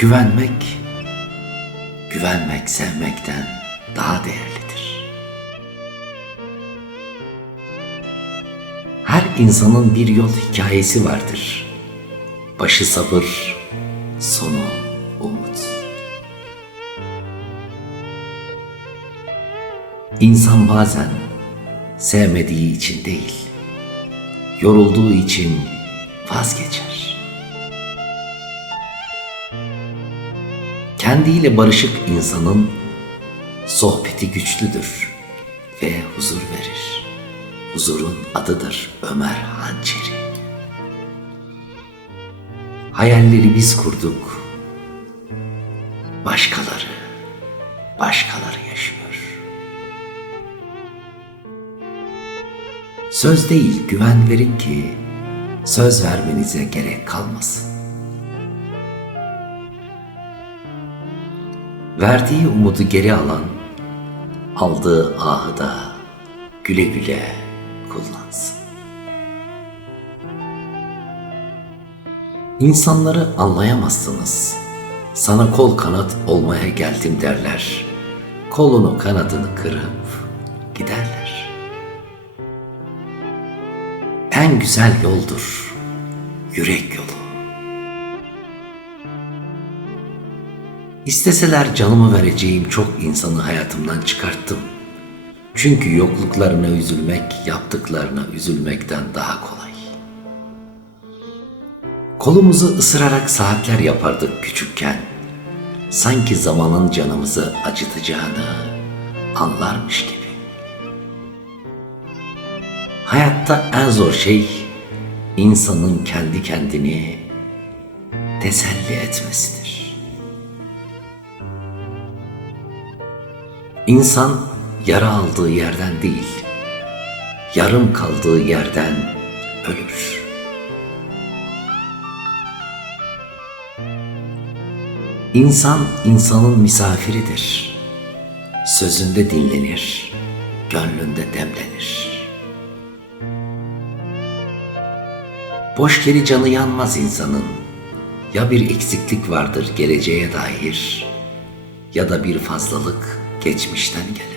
Güvenmek, güvenmek sevmekten daha değerlidir. Her insanın bir yol hikayesi vardır. Başı sabır, sonu umut. İnsan bazen sevmediği için değil, yorulduğu için vazgeçer. Kendiyle barışık insanın sohbeti güçlüdür ve huzur verir. Huzurun adıdır Ömer Hançeri. Hayalleri biz kurduk. Başkaları, başkaları yaşıyor. Söz değil güven verin ki söz vermenize gerek kalmasın. Verdiği umudu geri alan aldığı ahı da güle güle kullansın. İnsanları anlayamazsınız. Sana kol kanat olmaya geldim derler. Kolunu kanadını kırıp giderler. En güzel yoldur yürek yolu. İsteseler canımı vereceğim çok insanı hayatımdan çıkarttım. Çünkü yokluklarına üzülmek, yaptıklarına üzülmekten daha kolay. Kolumuzu ısırarak saatler yapardık küçükken. Sanki zamanın canımızı acıtacağını anlarmış gibi. Hayatta en zor şey insanın kendi kendini teselli etmesidir. İnsan yara aldığı yerden değil, yarım kaldığı yerden ölür. İnsan insanın misafiridir. Sözünde dinlenir, gönlünde demlenir. Boş geri canı yanmaz insanın. Ya bir eksiklik vardır geleceğe dair ya da bir fazlalık geçmişten gelen.